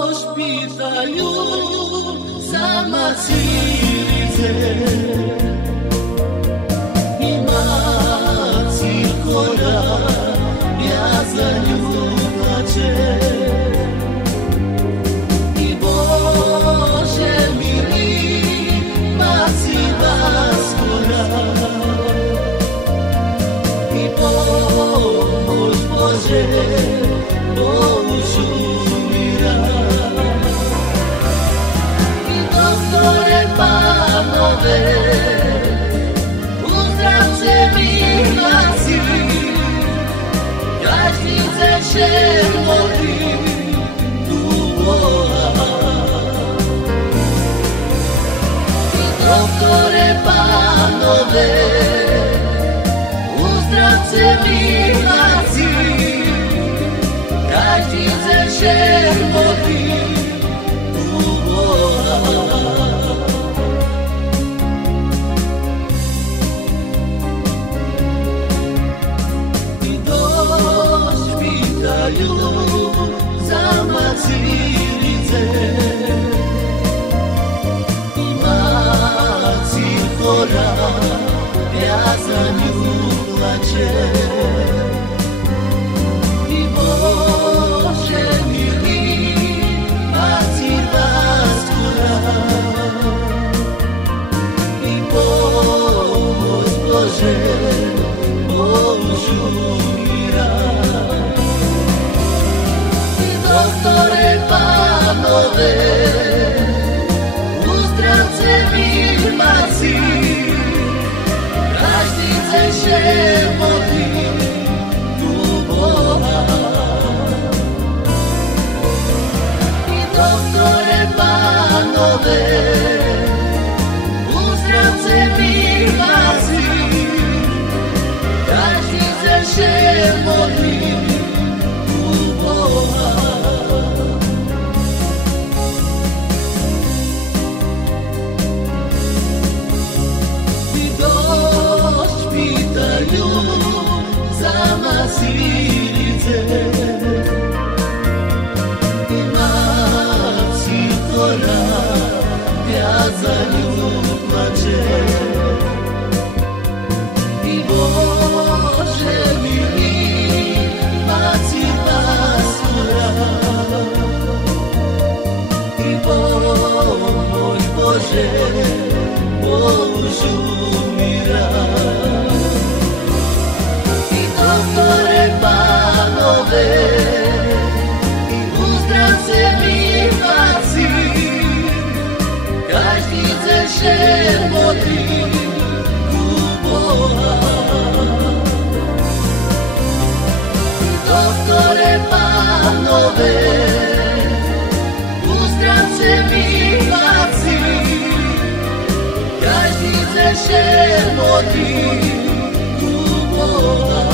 Došpitaju sama cilice ima cirkora, ja za nju plačem i Bože mili, baci vas skora i pomoć Bože Panove, uzdravce milaci, gažnice će moli u Boha. I doktore Panove, uzdravce milaci, gažnice će moli u Boha. Sama cilice ima cirkora, ja za nju plačem i Bože mili, baci vas skora i pomoć Bože požura. Doktore Panove, uzdravce milaci, gažnice će moli u Boha. I doktore Panove, uzdravce milaci, gažnice će moli u Boha. Sama cilice ima cirkora, ja za nju plačem i Bože mili, baci vas skora i pomoć Bože požura. Doktore Panove, uzdravce milaci, gažnice će moli u Boha. Doktore Panove, uzdravce milaci, gažnice će moli u Boha.